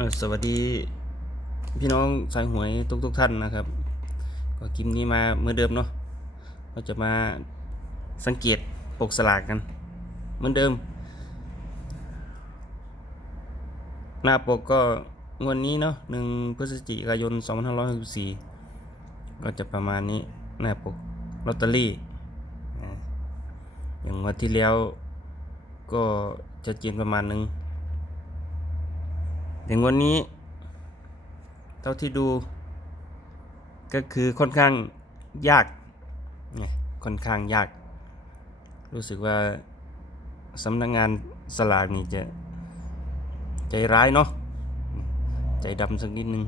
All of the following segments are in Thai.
สวัสดีพี่น้องสายหวยทุกทุกๆท่านนะครับ ก็คลิปนี้มาเหมือนเดิมเนาะเราจะมาสังเกตปกสลากกัน เหมือนเดิม หน้าปกก็งวดนนี้เนาะหนึ่งพฤศจิกายน 2564 ก็จะประมาณนี้หน้าปกลอตเตอรี่อย่างงวันที่แล้วก็จะเจียนประมาณหนึ่ง อย่างวันนี้ เท่าที่ดู ก็คือค่อนข้างยากไงค่อนข้างยาก รู้สึกว่าสำนักงานสลากนี่จะใจร้ายเนาะใจดำสักนิดนึง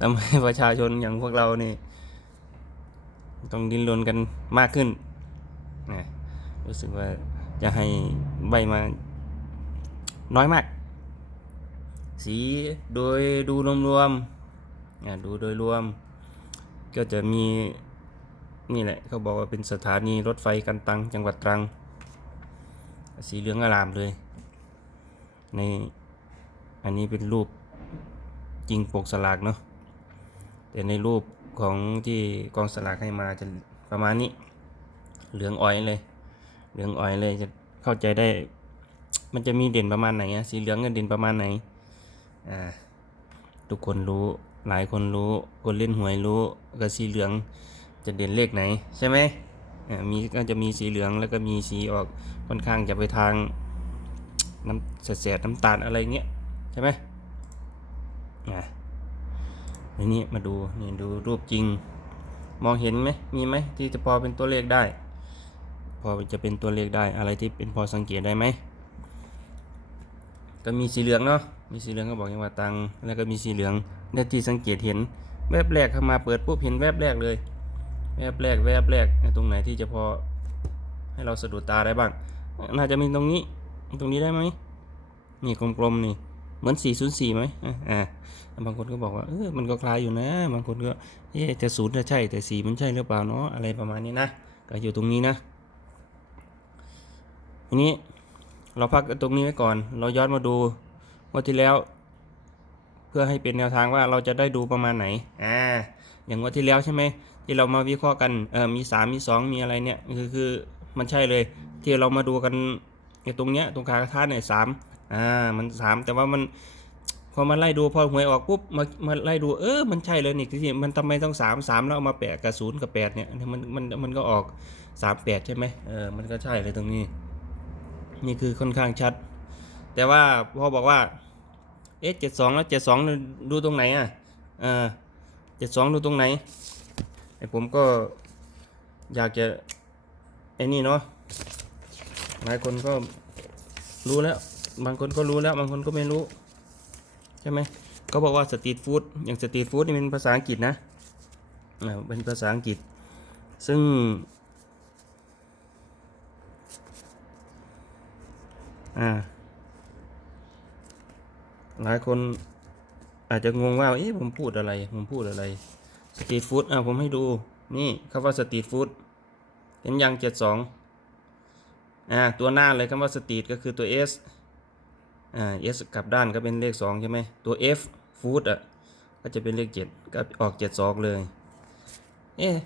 ทำให้ประชาชนอย่างพวกเรานี่ ต้องดิ้นรนกันมากขึ้นนะรู้สึกว่าจะให้ใบมา น้อยมาก สีโดยดูรวมๆดูโดยรวม ก็จะมีนี่แหละเขาบอกว่าเป็นสถานีรถไฟกันตังจังหวัดตรัง สีเหลืองอารามเลย ในอันนี้เป็นรูปจริงปกสลากเนาะแต่ในรูปของที่กองสลากให้มาจะประมาณนี้ เหลืองอ้อยเลย เหลืองอ้อยเลยจะเข้าใจได้ มันจะมีเด่นประมาณไหนอะสีเหลืองกับเด่นประมาณไหนอ่าทุกคนรู้หลายคนรู้คนเล่นหวยรู้ก็สีเหลืองจะเด่นเลขไหนใช่ไหมอ่ามีก็จะมีสีเหลืองแล้วก็มีสีออกค่อนข้างจะไปทางน้ำแสดน้ำตาลอะไรเงี้ยใช่ไหมอ่าทีนี้มาดูนี่ดูรูปจริง มองเห็นไหมมีไหมที่จะพอเป็นตัวเลขได้ พอจะเป็นตัวเลขได้อะไรที่เป็นพอสังเกตได้ไหม ก็มีสีเหลืองเนาะ มีสีเหลืองก็บอกยังว่าตัง แล้วก็มีสีเหลืองเนี่ยที่สังเกตเห็นแวบแรกเข้ามาเปิดปุ๊บเห็นแวบแรกเลย แวบแรกแวบแรกตรงไหนที่จะพอให้เราสะดุดตาได้บ้าง น่าจะมีตรงนี้ ตรงนี้ได้ไหมนี่กลมๆนี่ เหมือน 404ไหมอะอ่าบางคนก็บอกว่าเออมันก็คล้ายอยู่นะ บางคนก็เอ๊ะแต่ศูนย์จะใช่แต่สีมันใช่หรือเปล่าเนาะ อะไรประมาณนี้นะ ก็อยู่ตรงนี้นะทีนี้ เราพักตรงนี้ไว้ก่อน เราย้อนมาดูว่าที่แล้ว เพื่อให้เป็นแนวทางว่าเราจะได้ดูประมาณไหน อ่า อย่างว่าที่แล้วใช่ไหมที่เรามาวิเคราะห์กัน เออมีสามมีสองมีอะไรเนี่ย คือคือมันใช่เลย ที่เรามาดูกันอตรงเนี้ยตรงขากระทะเนี่ยสามอ่า มันสามแต่ว่ามันพอมาไล่ดูพอหวยออกปุ๊บมามาไล่ดูเออมันใช่เลยนี่ที่มันทำไมต้องสามสามแล้วเอามาแปะกับศูนย์กับแปดเนี่ยมันมันมันก็ออกสามแปดใช่ไหมเออมันก็ใช่เลยตรงนี้ นี่คือค่อนข้างชัด แต่ว่าพ่อบอกว่า เอ๊ะเจ็ดสองแล้วเจ็ดสองดูตรงไหนอะเออเจ็ดสองดูตรงไหนไอผมก็อยากจะไอ้นี่เนาะหลายคนก็รู้แล้ว บางคนก็รู้แล้ว บางคนก็ไม่รู้ ใช่ไหมก็บอกว่าสตรีทฟู้ดอย่างสตรีทฟู้ดนี่เป็นภาษาอังกฤษนะอ่าเป็นภาษาอังกฤษ ซึ่ง อ่า หลายคนอาจจะงงว่า เอ๊ะผมพูดอะไร ผมพูดอะไร สตรีทฟู้ดอ่าผมให้ดู นี่คำว่าสตรีทฟู้ดเห็นยังเจ็ดสองอ่า ตัวหน้าเลยคำว่าสตรีทก็คือตัว S อ่า S กลับด้านก็เป็นเลขสองใช่ไหม ตัว F food อะ ก็จะเป็นเลขเจ็ดก็ออกเจ็ดสองเลย เอ๊ะ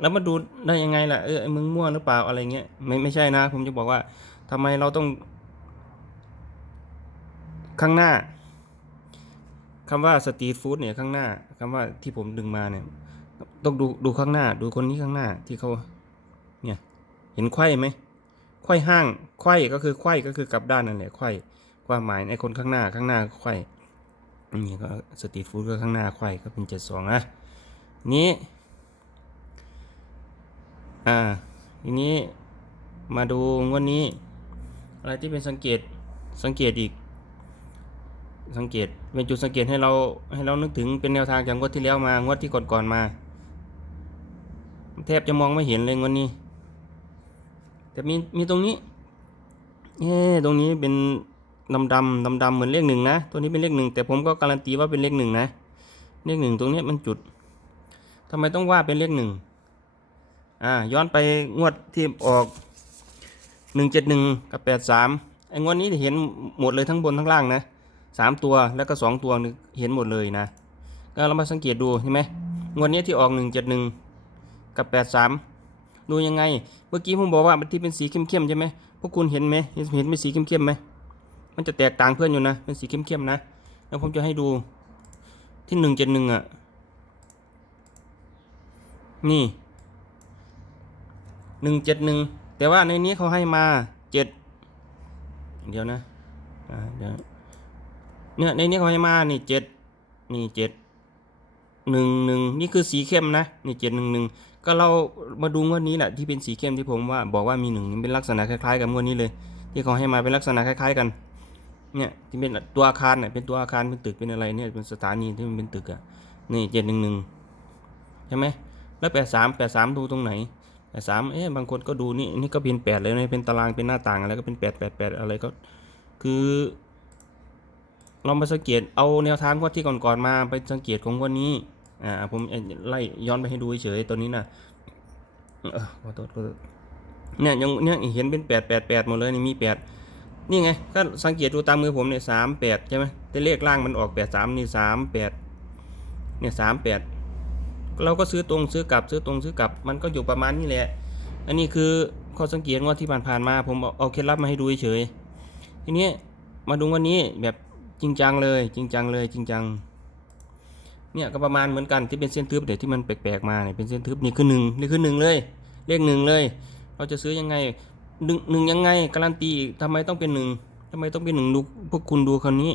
แล้วมาดูได้ยังไงล่ะ เออ มึงมั่วหรือเปล่าอะไรเงี้ย ไม่ ไม่ใช่นะ ผมจะบอกว่าทำไมเราต้อง ข้างหน้าคำว่าสตรีทฟู้ดเนี่ยข้างหน้าคำว่าที่ผมดึงมาเนี่ยต้องดูดูข้างหน้า ดูคนนี้ข้างหน้าที่เขาเนี่ยเห็นไขว้ไหมไขว้ห้างไขว้ก็คือไขว้ก็คือกลับด้านนั่นแหละไขว้ความหมายในคนข้างหน้าข้างหน้าไขว้นี่ก็สตรีทฟู้ดก็ข้างหน้าไขว้ก็เป็นเจ็ดสองนะนี้อ่าทีนี้มาดูงวันนี้ อะไรที่เป็นสังเกตสังเกตอีก สังเกตเป็นจุดสังเกตให้เราให้เรานึกถึงเป็นแนวทางจากงวดที่แล้วมางวดที่ก่อนๆมา แทบจะมองไม่เห็นเลยงวันนี้ แต่มีมีตรงนี้เอ๊ตรงนี้เป็นดำดำดำดำเหมือนเลขหนึ่งนะ ตัวนี้เป็นเลขหนึ่งแต่ผมก็การันตีว่าเป็นเลขหนึ่งนะ เลขหนึ่งตรงนี้มันจุดทำไมต้องว่าเป็นเลขหนึ่งอ่าย้อนไปงวดที่ออกหนึ่งเจ็ดหนึ่งกับแปดสามไอ้งวดนี้เห็นหมดเลยทั้งบนทั้งล่างนะ สามตัวแล้วก็สองตัวเห็นหมดเลยนะ ก็เรามาสังเกตดูใช่ไหมงวดนี้ที่ออกหนึ่งเจ็ดหนึ่งกับแปดสามดูยังไง เมื่อกี้ผมบอกว่ามันที่เป็นสีเข้มๆใช่ไหมพวกคุณเห็นไหมเห็นเห็นเป็นสีเข้มๆไหมมันจะแตกต่างเพื่อนอยู่นะเป็นสีเข้มๆนะ แล้วผมจะให้ดูที่หนึ่งเจ็ดหนึ่งอะนี่หนึ่งเจ็ดหนึ่งแต่ว่าในนี้เขาให้มาเจ็ดเดี๋ยวนะอ่าเดี๋ยว เนี่ยในนี้เขาให้มานี่เจ็ดนี่เจ็ดหนึ่งหนึ่งนี่คือสีเข้มนะนี่เจ็ดหนึ่งหนึ่งก็เรามาดูงวดนี้แหละที่เป็นสีเข้มที่ผมว่าบอกว่ามีหนึ่งนี่เป็นลักษณะคล้ายๆ กับงวดนี้เลย ที่เขาให้มาเป็นลักษณะคล้ายๆกันเนี่ยที่เป็นตัวอาคารเนี่ยเป็นตัวอาคารเป็นตึกเป็นอะไรเนี่ยเป็นสถานีที่มันเป็นตึกอะนี่เจ็ดหนึ่งหนึ่งใช่ไหมแล้วแปดสามแปดสามดูตรงไหนแปดสามเอ๊ะบางคนก็ดูนี่นี่ก็เป็นแปดเลยนะเป็นตารางเป็นหน้าต่างอะไรก็เป็นแปดแปดแปดอะไรก็คือ เรามาสังเกตเอาแนวทางว่าที่ก่อนๆมาไปสังเกตของวันนี้อ่าผมไล่ย้อนไปให้ดูเฉยๆตัวนี้นะเออขอโทษขอโทษเนี่ยยังเนี่ยเห็นเป็นแปดแปดแปดหมดเลยนี่มีแปดนี่ไงก็สังเกตดูตามมือผมเนี่ยสามแปดใช่ไหมแต่เลขล่างมันออกแปดสามนี่สามแปดเนี่ยสามแปดเราก็ซื้อตรงซื้อกลับซื้อตรงซื้อกลับ มันก็อยู่ประมาณนี้แหละ อันนี้คือข้อสังเกตว่าที่ผ่านๆมาผมเอาเอาเคล็ดลับมาให้ดูเฉยๆทีนี้มาดูวันนี้แบบ จริงจังเลย จริงจังเลย จริงจัง เนี่ยก็ประมาณเหมือนกันที่เป็นเส้นทึบเดี๋ยวที่มันแปลกๆมาเนี่ยเป็นเส้นทึบนี่คือหนึ่งนี่คือหนึ่งเลย เลขหนึ่งเลย เราจะซื้อยังไงหนึ่งหนึ่งยังไง การันตีทำไมต้องเป็นหนึ่งทำไมต้องเป็นหนึ่งดูพวกคุณดูคราวนี้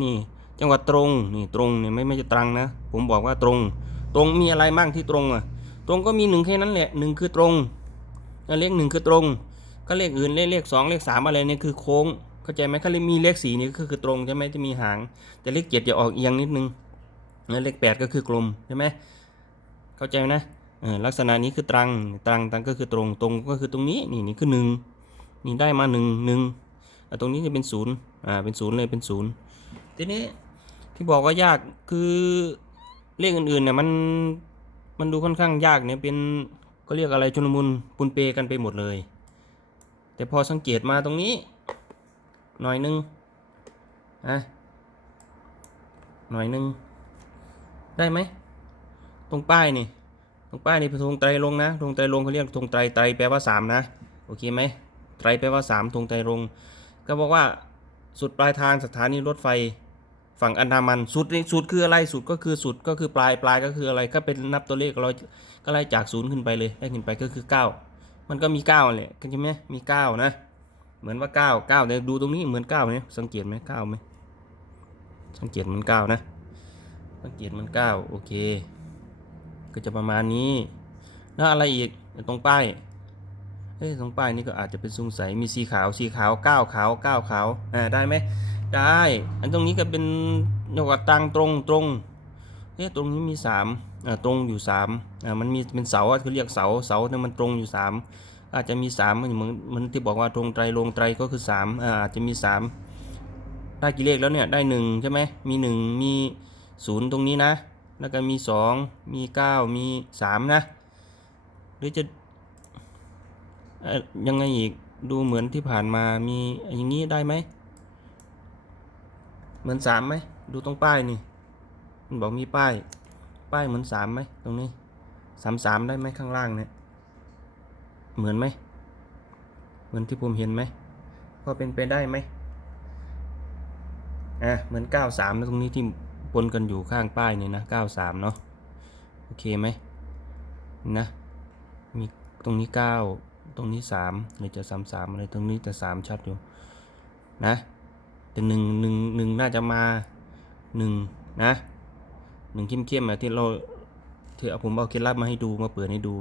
นี่ จังหวัดตรงนี่ตรงเนี่ยไม่ไม่จะตรังนะ ผมบอกว่าตรง ตรงมีอะไรบ้างที่ตรงอะ ตรงก็มีหนึ่งแค่นั้นแหละหนึ่งคือตรงเลขหนึ่งคือตรง ก็เลขอื่นเลขเลขสองเลขสามอะไรเนี่ยคือโค้ง เข้าใจไหมถ้าเลขมีเลขสีนี่ก็คือตรงใช่ไหมจะมีหาง แต่เลขเจ็ดจะออกเอียงนิดนึงแล้วเลขแปดก็คือกลมใช่ไหมเข้าใจไหมนะลักษณะนี้คือตรังตรังตรังก็คือตรงตรงก็คือตรงนี้นี่นี่คือหนึ่งนี่ได้มาหนึ่งหนึ่งตรงนี้จะเป็นศูนย์อ่าเป็นศูนย์เลยเป็นศูนย์ทีนี้ที่บอกว่ายากคือเลขอื่นๆเนี่ยมันมันดูค่อนข้างยากเนี่ยเป็นก็เรียกอะไรชุลมุนปุนเปกันไปหมดเลย แต่พอสังเกตมาตรงนี้ หน่อยหนึงอะหน่อยหนึง ได้ไหม ตรงป้ายนี่ ตรงป้ายนี่เป็นธงไตรลงนะธงไตรลงเขาเรียกธงไตรไตรแปลว่าสามนะ โอเคไหมไตรแปลว่าสามธงไตรลง ก็บอกว่าสุดปลายทางสถานีรถไฟฝั่งอันดามันสุดนี่สุดคืออะไรสุดก็คือสุดก็คือปลายปลายก็คืออะไรก็เป็นนับตัวเลขเราก็ไล่จากศูนย์ขึ้นไปเลยไล่ขึ้นไปก็คือเก้ามันก็มีเก้าแหละใช่ไหมมีเก้านะ เหมือนว่าเก้าเก้าเดี๋ยวดูตรงนี้เหมือนเก้าเนี่ยสังเกตไหมเก้าไหมสังเกตมันเก้านะ สังเกตมันเก้าโอเค ก็จะประมาณนี้แล้วอะไรอีกตรงป้ายเอ้ยตรงป้ายนี่ก็อาจจะเป็นสงสัยมีสีขาวสีขาวเก้าขาวเก้าขาวอ่าได้ไหมได้อันตรงนี้ก็เป็นเรียกว่าตังตรงตรงเอ๊ะตรงนี้มีสามอ่าตรงอยู่สามอ่ามันมีเป็นเสาอะคือเรียกเสาเสาเนี่ยมันตรงอยู่สาม อาจจะมีสามเหมือนเหมือนที่บอกว่าตรงไตรลงไตรก็คือสามอ่าอาจจะมีสามได้กี่เลขแล้วเนี่ยได้หนึ่งใช่ไหมมีหนึ่งมีศูนย์ตรงนี้นะ แล้วก็มีสองมีเก้ามีสามนะ หรือจะอยังไงอีกดูเหมือนที่ผ่านมามีอย่างนี้ได้ไหมเหมือนสามไหมดูตรงป้ายนี่มันบอกมีป้าย ป้ายเหมือนสามไหมตรงนี้สามสามได้ไหมข้างล่างเนี่ย เหมือนไหม เหมือนที่ผมเห็นไหมพอเป็นไปได้ไหมอะเหมือนเก้าสามตรงนี้ที่ปนกันอยู่ข้างป้ายนี่นะเก้าสามเนาะโอเคไหมนะ มีตรงนี้เก้าตรงนี้สามหรือจะสามสามอะไรตรงนี้แต่สามชัดอยู่นะแต่หนึ่งหนึ่งหนึ่งน่าจะมาหนึ่งนะหนึ่งเข้มเข้มอะที่เราที่เอาผมเอาเคล็ดลับมาให้ดูมาเปิดให้ดู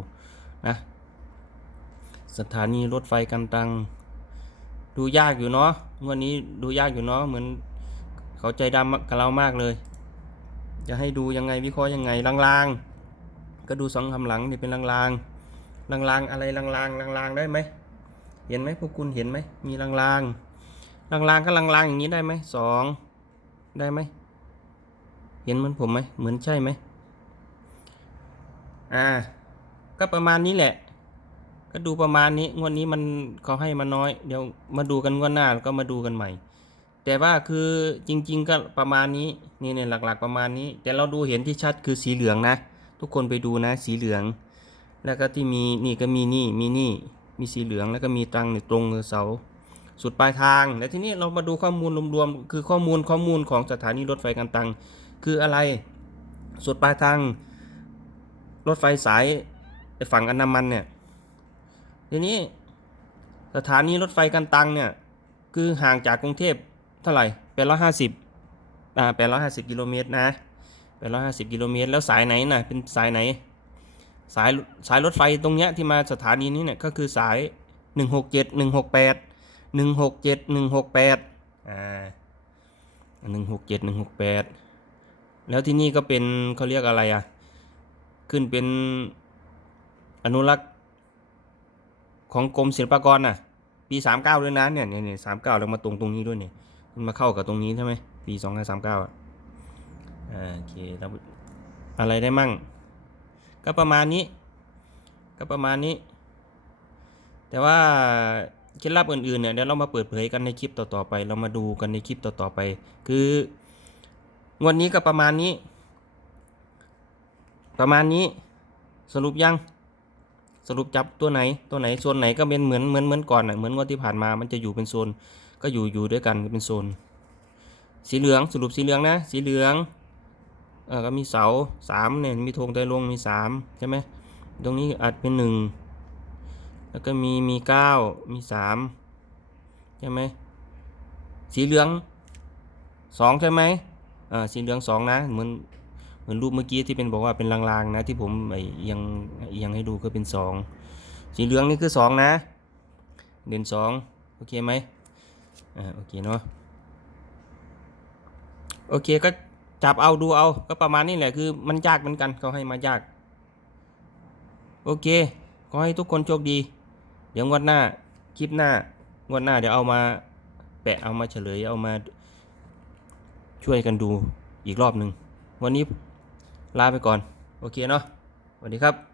นะ สถานีรถไฟกันตัง ดูยากอยู่เนาะงวันนี้ดูยากอยู่เนาะเหมือนเขาใจดำกับเรามากเลย จะให้ดูยังไงวิเคราะห์ยังไงลางๆ ก็ดูสองคำหลังนี่เป็นลางๆลางๆอะไรลางๆลางๆได้ไหมเห็นไหมพวกคุณเห็นไหมมีลางๆลางๆก็ลางๆอย่างนี้ได้ไหมสองได้ไหมเห็นเหมือนผมไหมเหมือนใช่ไหมอ่า ก็ประมาณนี้แหละ ก็ดูประมาณนี้งวดนี้มันเขาให้มาน้อย เดี๋ยวมาดูกันงวดหน้าแล้วก็มาดูกันใหม่ แต่ว่าคือจริง ๆ ก็ประมาณนี้นี่เนี่ยหลักๆประมาณนี้ แต่เราดูเห็นที่ชัดคือสีเหลืองนะ ทุกคนไปดูนะสีเหลือง แล้วก็ที่มีนี่ก็มีนี่มีนี่มีสีเหลืองแล้วก็มีตรังในตรงเสาสุดปลายทาง แล้วทีนี้เรามาดูข้อมูลรวมๆคือข้อมูลข้อมูลของสถานีรถไฟกันตัง คืออะไร สุดปลายทาง รถไฟสายฝั่งอันดามันเนี่ย ทีนี้สถานีรถไฟกันตังเนี่ยคือห่างจากกรุงเทพเท่าไหร่แปดร้อยห้าสิบอ่าแปดร้อยห้าสิบกิโลเมตรนะแปดร้อยห้าสิบกิโลเมตรแล้วสายไหนน่ะเป็นสายไหน สายสายรถไฟตรงเนี้ยที่มาสถานีนี้เนี่ยก็คือสายหนึ่งหกเจ็ดหนึ่งหกแปดหนึ่งหกเจ็ดหนึ่งหกแปดอ่าหนึ่งหกเจ็ดหนึ่งหกแปดแล้วที่นี่ก็เป็นเขาเรียกอะไรอะ ขึ้นเป็นอนุรักษ์ ของกรมศิลปากรน่ะ ปีสามเก้าด้วยนะเนี่ยเนี่ยสามเก้าแล้วมาตรงตรงนี้ด้วยเนี่ยมันมาเข้ากับตรงนี้ใช่ไหมปีสองห้าสามเก้าอะอ่าโอเคแล้วอะไรได้มั่ง ก็ประมาณนี้ ก็ประมาณนี้ แต่ว่าเคล็ดลับอื่นๆเนี่ยเดี๋ยวเรามาเปิดเผยกันในคลิปต่อๆไป เรามาดูกันในคลิปต่อๆไป คืองวดนี้ก็ประมาณนี้ ประมาณนี้สรุปยัง สรุปจับตัวไหนตัวไหนโซนไหนก็เป็นเหมือนเหมือนเหมือนก่อนอะเหมือนงวดที่ผ่านมามันจะอยู่เป็นโซนก็อยู่อยู่ด้วยกันเป็นโซน สีเหลืองสรุปสีเหลืองนะ สีเหลืองเออก็มีเสาสามเนี่ยมีธงไตรลงมีสามใช่ไหมตรงนี้อาจเป็นหนึ่งแล้วก็มีมีเก้ามีสามใช่ไหมสีเหลืองสองใช่ไหมอ่าสีเหลืองสองนะเหมือน มือนรูปเมื่อกี้ที่เป็นบอกว่าเป็นลางๆนะที่ผมไอ้ยังยังให้ดูก็เป็นสองสีเหลืองนี่คือสองนะ เด่นสองโอเคไหมอ่าโอเคเนาะโอเคก็จับเอาดูเอาก็ประมาณนี้แหละคือมันยากเหมือนกันเขาให้มายาก โอเค ขอให้ทุกคนโชคดี เดี๋ยวงวดหน้าคลิปหน้างวดหน้าเดี๋ยวเอามาแปะเอามาเฉลยเอามาช่วยกันดูอีกรอบหนึ่งวันนี้ ลาไปก่อน โอเคเนาะสวัสดีครับ